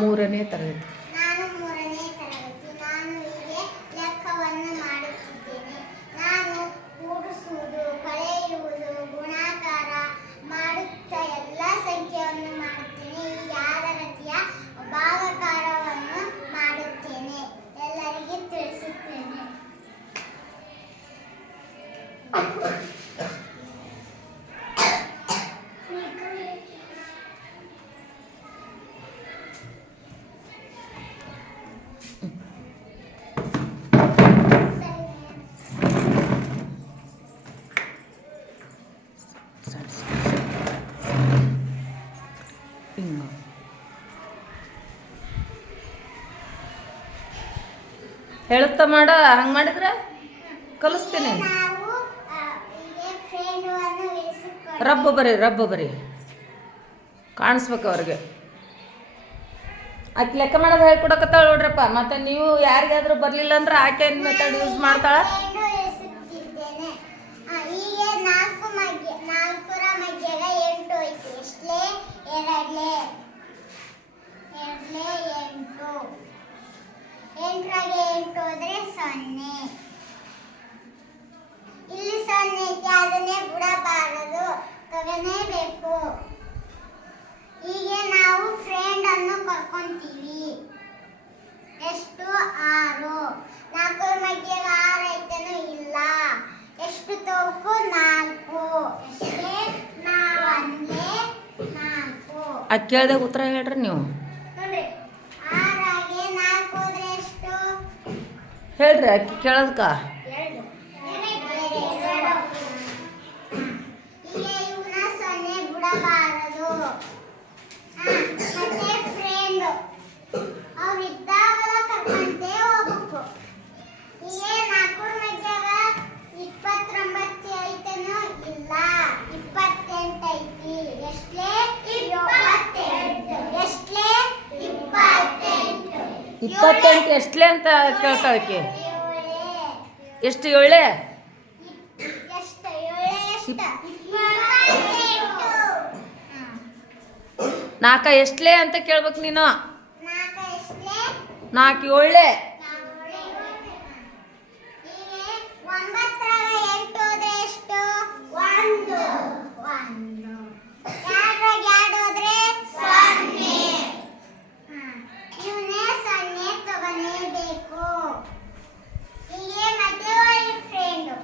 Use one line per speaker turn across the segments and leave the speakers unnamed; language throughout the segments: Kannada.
ಮೂರನೇ ತರಗತಿ. ಹೇಳುತ್ತಾ ಮಾಡ, ಹಂಗೆ ಮಾಡಿದ್ರೆ ಕಲಿಸ್ತೀನಿ. ರಬ್ಬ ಬರೀ ರಬ್ಬ ಬರೀ. ಕಾಣಿಸ್ಬೇಕು ಅವ್ರಿಗೆ. ಆಕೆ ಲೆಕ್ಕ ಮಾಡೋದು ಹೇಳ್ಕೊಡಕತ್ತಾಳ ನೋಡ್ರಪ್ಪ, ಮತ್ತೆ ನೀವು ಯಾರಿಗಾದ್ರೂ ಬರಲಿಲ್ಲ ಅಂದ್ರೆ ಆಕೆ ಮೆಥಡ್ ಯೂಸ್ ಮಾಡ್ತಾಳ?
ಸೊನ್ನೆ. ಇಲ್ಲಿ ಸೊನ್ನೆ ಇದೆ ಅದನ್ನೇ ಬಿಡಬಾರದು ತಗನೇಬೇಕು ಹೀಗೆ ನಾವು ಫ್ರೆಂಡ್ ಅನ್ನು ಕರ್ಕೊಂತೀವಿ. ಎಷ್ಟು? ಆರು. ನಾಲ್ಕರ ಮಧ್ಯೆ ಆರು ಇಲ್ಲ. ಎಷ್ಟು ತೋಕು? ನಾಲ್ಕು. ಎಷ್ಟೇ? ನಾಲ್ಕು.
ಆಕೆ ಕೇಳ್ದಾಗ ಉತ್ತರ ಹೇಳ್ರಿ ನೀವು
ನೋಡ್ರಿ ಆರಾಗೆ ನಾಲ್ಕು ಹೋದ್ರೆ ಎಷ್ಟು
ಹೇಳ್ರಿ ಆಕೆ ಕೇಳೋದಕ್ಕ
ಎರಡು ಹೀಗೆ ಇವನ್ನ ಸೊನ್ನೆ ಬಿಡಬಾರದು ಹಾ, ಮತ್ತೆ ಫ್ರೆಂಡ್ ಅವ್ರು ಇದ್ದಾಗಲ ಕರ್ಕೊಂತೇ ಹೋಗ್ಬೇಕು ಹೀಗೆ ನಾಲ್ಕೂರ ಮಧ್ಯಾಗ ಇಪ್ಪತ್ತೊಂಬತ್ತು ಐತೇನೋ ಇಲ್ಲ ಇಪ್ಪತ್ತೆಂಟು ಐತಿ ಎಷ್ಟಲೇ ಇಪ್ಪತ್ತೆಂಟು ಎಷ್ಟಲೇ ಇಪ್ಪತ್ತೆಂಟು
ಎಷ್ಟಲೆ ಅಂತ
ಕೇಳ್ತಾಳಕ್ಕೆ
ಎಷ್ಟು ಏಳೆ? ನಾಲ್ಕ ಎಷ್ಟಲೇ ಅಂತ ಕೇಳ್ಬೇಕು ನೀನು.
ನಾಲ್ಕು
ಏಳೆ
ಹೀಗೆ ಒಂಬತ್ತರಾಗ ಎಂಟು ಹೋದ್ರೆ ಎಷ್ಟು ಒಂದು ಒಂದು ಎರಡರಾಗ ಎರಡು ಹೋದ್ರೆ ಸೊನ್ನೆ ಇವನ್ನೇ ಸೊನ್ನೆ ತಗೊಳ್ಳೇಬೇಕು ಹೀಗೆ ಮತ್ತೆ ಒಳ್ಳೆ ಫ್ರೆಂಡು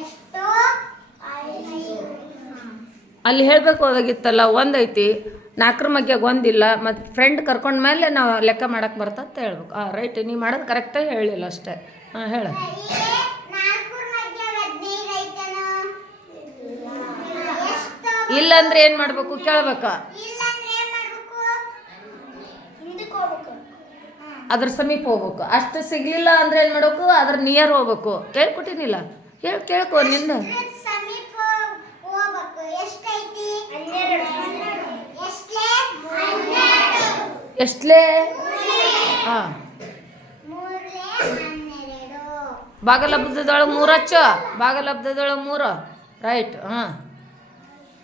ಎಷ್ಟು ಐದು
ಅಲ್ಲಿ ಹೇಳಬೇಕು ಹೋದಾಗಿತ್ತಲ್ಲ ಒಂದೈತಿ, ನಾಲ್ಕರ ಮಗ್ಯಾಗ ಒಂದಿಲ್ಲ ಮತ್ತು ಫ್ರೆಂಡ್ ಕರ್ಕೊಂಡ ಮೇಲೆ ನಾವು ಲೆಕ್ಕ ಮಾಡಕ್ಕೆ ಬರ್ತಂತ ಹೇಳ್ಬೇಕು. ಹಾಂ ರೈಟ್ ನೀವು ಮಾಡೋದು ಕರೆಕ್ಟಾಗಿ ಹೇಳಿಲ್ಲ ಅಷ್ಟೇ. ಹಾಂ, ಹೇಳ.
ಇಲ್ಲಾಂದ್ರೆ ಏನು ಮಾಡಬೇಕು? ಕೇಳಬೇಕ?
ಅದ್ರ ಸಮೀಪ ಹೋಗ್ಬೇಕು. ಅಷ್ಟು ಸಿಗ್ಲಿಲ್ಲ ಅಂದ್ರೆ ಏನು ಮಾಡಬೇಕು? ಅದ್ರ ನಿಯರ್ ಹೋಗ್ಬೇಕು. ಕೇಳ್ಕೊಟ್ಟಿನಿಲ್ಲ? ಹೇಳಿ ಕೇಳ್ಕೊ ನಿಂದ
ಇದ್ರ ಸಮೀಪ ಹೋಗ್ಬೇಕು ಎಷ್ಟೈತಿ ಹನ್ನೆರಡು ಎಷ್ಟಲೇ ಹನ್ನೆರಡು
ಎಷ್ಟಲೇ? ಹಾಂ. ಬಾಗಲಬ್ದದೊಳಗೆ ಮೂರು ಹಚ್ಚು ಬಾಗಲಬ್ದದೊಳಗೆ ಮೂರು. ರೈಟ್ ಹಾಂ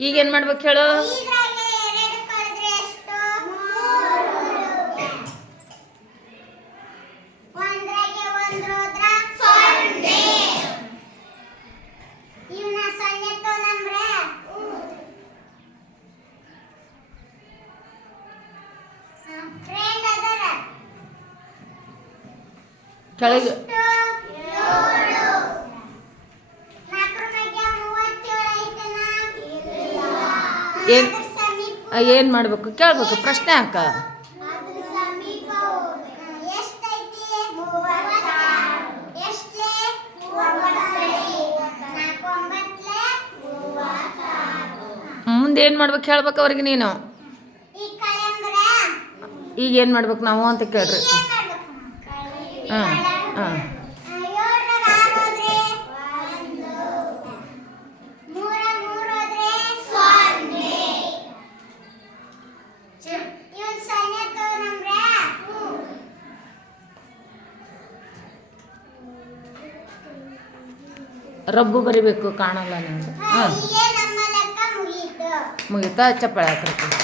ಈಗೇನು ಮಾಡ್ಬೇಕು ಹೇಳು
ಇದ್ರಾಗೆ ಎರಡು ಕಳೆದ್ರೆ ಎಷ್ಟು ಮೂರು ಒಂದ್ರಾಗೆ ಒಂದು ಹೋದ್ರ ಸೊನ್ನೆ ಇವನ್ನ ಸೊನ್ನೆ ತಗೊಂಡ್ರೆ ಫ್ರೆಂಡ್ ಅದರ
ಕೆಳಗೆ ಏನು? ಏನ್- ಮಾಡಬೇಕು? ಕೇಳಬೇಕು ಪ್ರಶ್ನೆ ಹಾಕ? ಮುಂದೆ ಏನು ಮಾಡ್ಬೇಕು ಹೇಳ್ಬೇಕು ಅವ್ರಿಗೆ ನೀನು? ಈಗ ಏನು ಮಾಡ್ಬೇಕು ನಾವು ಅಂತ ಕೇಳ್ರಿ. ಹಾಂ ಹಾಂ? ರಬ್ಬು ಬರಿಬೇಕು ಕಾಣಲ್ಲ ನಿಮ್ಗೆ ಹಾಂ. ಮುಗೀತು. ಚಪ್ಪಳ ಹಾಕ್ರಿ